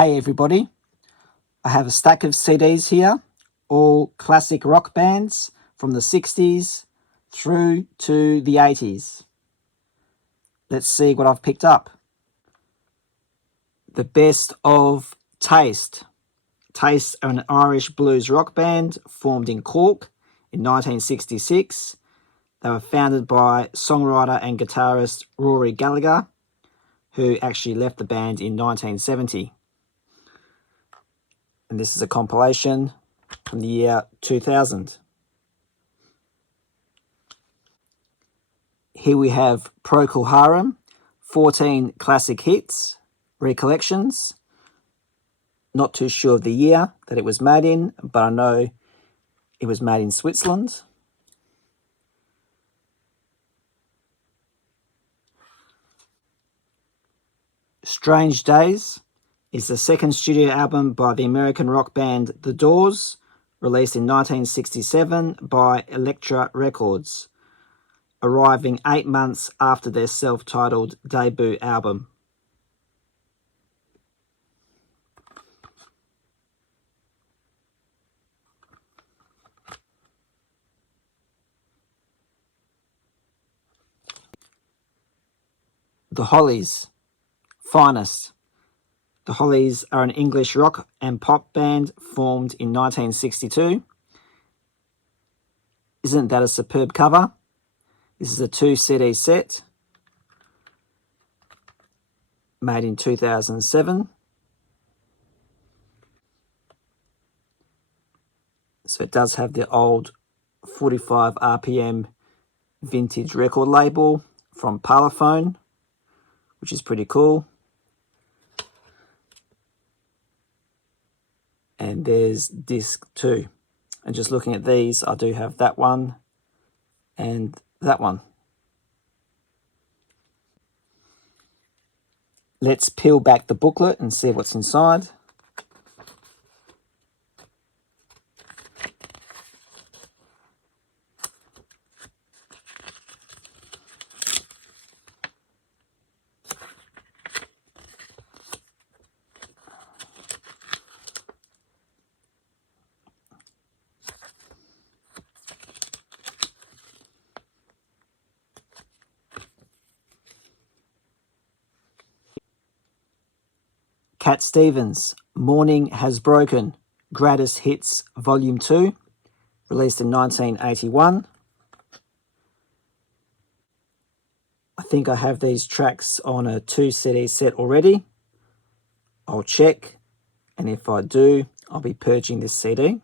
Hey everybody, I have a stack of CDs here, all classic rock bands from the 60s through to the 80s. Let's see what I've picked up. The Best of Taste. Taste are an Irish blues rock band formed in Cork in 1966. They were founded by songwriter and guitarist Rory Gallagher, who actually left the band in 1970. And this is a compilation from the year 2000. Here we have Prokram, 14 classic hits, recollections. Not too sure of the year that it was made in, but I know it was made in Switzerland. Strange Days is the second studio album by the American rock band The Doors, released in 1967 by Elektra Records, arriving 8 months after their self-titled debut album. The Hollies, Finest. The Hollies are an English rock and pop band formed in 1962. Isn't that a superb cover? This is a 2 CD set made in 2007. So it does have the old 45 RPM vintage record label from Parlophone, which is pretty cool. And there's disc 2. And just looking at these, I do have that one and that one. Let's peel back the booklet and see what's inside. Cat Stevens, Morning Has Broken, Gratus Hits Volume 2, released in 1981. I think I have these tracks on a 2 CD set already. I'll check, and if I do, I'll be purging this CD.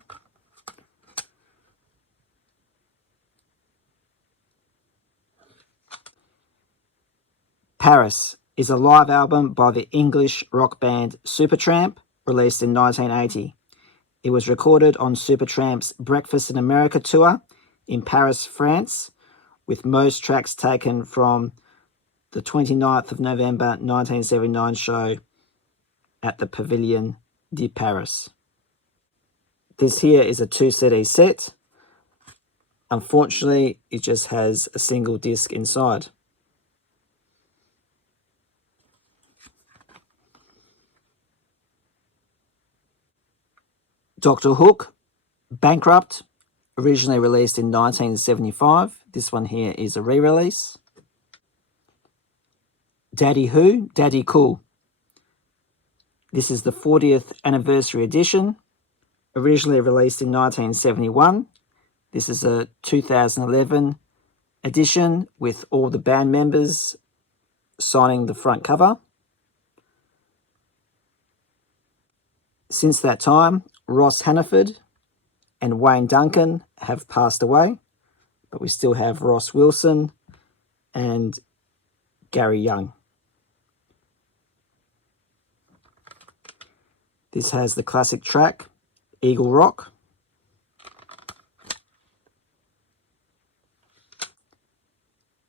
Paris is a live album by the English rock band Tramp, released in 1980. It was recorded on Tramp's Breakfast in America tour in Paris, France, with most tracks taken from the 29th of November 1979 show at the Pavilion de Paris. This here is a 2 CD set. Unfortunately, it just has a single disc inside. Dr. Hook, Bankrupt, originally released in 1975. This one here is a re-release. Daddy Who, Daddy Cool. This is the 40th anniversary edition, originally released in 1971. This is a 2011 edition with all the band members signing the front cover. Since that time, Ross Hannaford and Wayne Duncan have passed away, but we still have Ross Wilson and Gary Young. This has the classic track, Eagle Rock.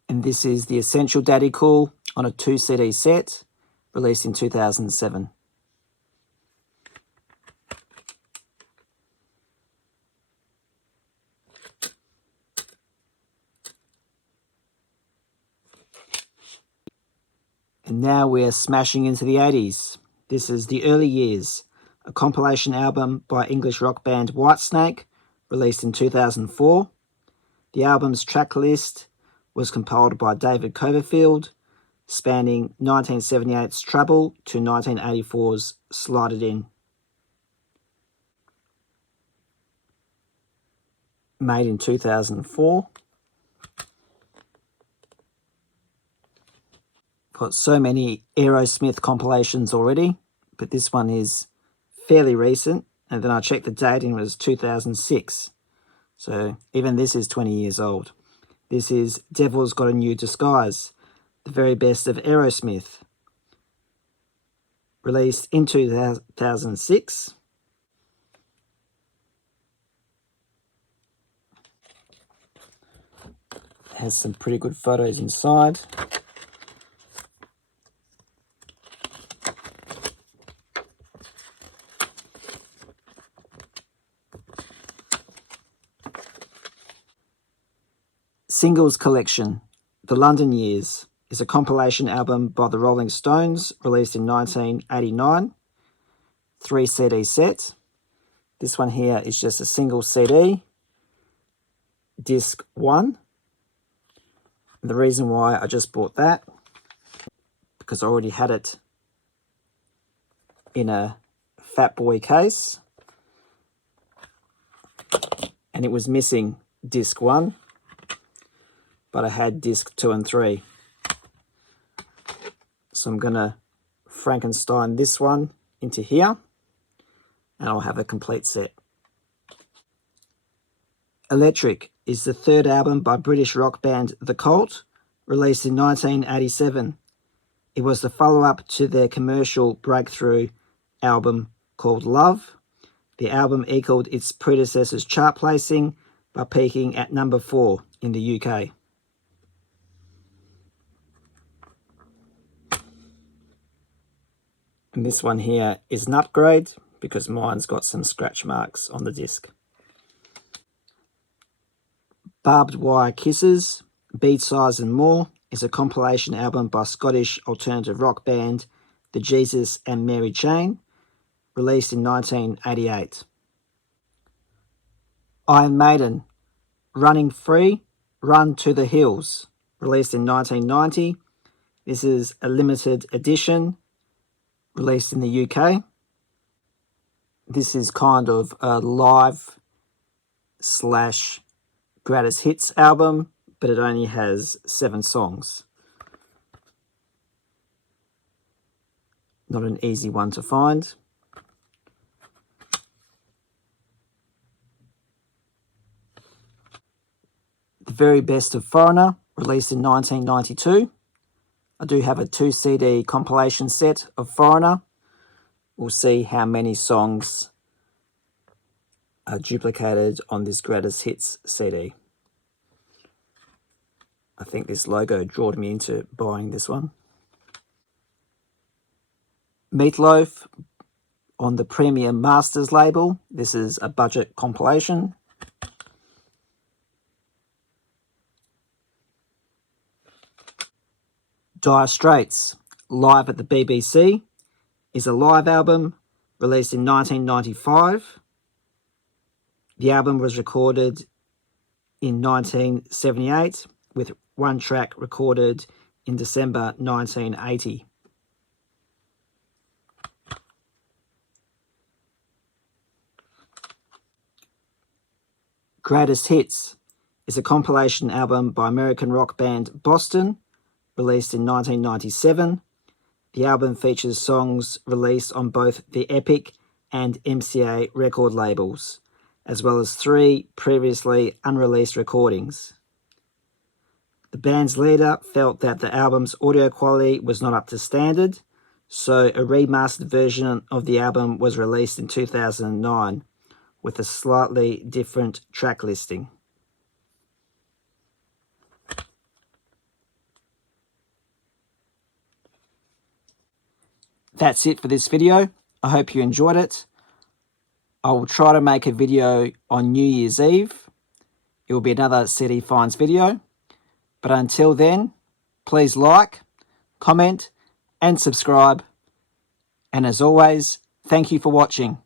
And this is the Essential Daddy Cool on a 2 CD set, released in 2007. And now we're smashing into the 80s. This is The Early Years, a compilation album by English rock band Whitesnake, released in 2004. The album's track list was compiled by David Coverfield, spanning 1978's Trouble to 1984's Slide It In. Made in 2004. Got so many Aerosmith compilations already, but this one is fairly recent, and then I checked the date and it was 2006. So even this is 20 years old. This is Devil's Got a New Disguise, the very best of Aerosmith. Released in 2006. Has some pretty good photos inside. Singles Collection, The London Years, is a compilation album by the Rolling Stones, released in 1989. 3 CD set. This one here is just a single CD, disc 1. And the reason why I just bought that, because I already had it in a Fat Boy case, and it was missing disc 1. But I had disc 2 and 3. So I'm going to Frankenstein this one into here, and I'll have a complete set. Electric is the third album by British rock band The Cult, released in 1987. It was the follow-up to their commercial breakthrough album called Love. The album equaled its predecessor's chart placing by peaking at number 4 in the UK. And this one here is an upgrade because mine's got some scratch marks on the disc. Barbed Wire Kisses, B-Sides and More is a compilation album by Scottish alternative rock band The Jesus and Mary Chain, released in 1988. Iron Maiden, Running Free, Run to the Hills, released in 1990. This is a limited edition, released in the UK. This is kind of a live / gratus hits album, but it only has 7 songs. Not an easy one to find. The Very Best of Foreigner, released in 1992. I do have a 2 CD compilation set of Foreigner. We'll see how many songs are duplicated on this Gratus Hits CD. I think this logo drawed me into buying this one. Meatloaf on the Premium Masters label. This is a budget compilation. Dire Straits, Live at the BBC, is a live album released in 1995. The album was recorded in 1978, with 1 track recorded in December 1980. Greatest Hits is a compilation album by American rock band Boston, released in 1997. The album features songs released on both the Epic and MCA record labels, as well as 3 previously unreleased recordings. The band's leader felt that the album's audio quality was not up to standard, so a remastered version of the album was released in 2009 with a slightly different track listing. That's it for this video. I hope you enjoyed it. I will try to make a video on New Year's Eve. It will be another CD Finds video. But until then, please like, comment, and subscribe. And as always, thank you for watching.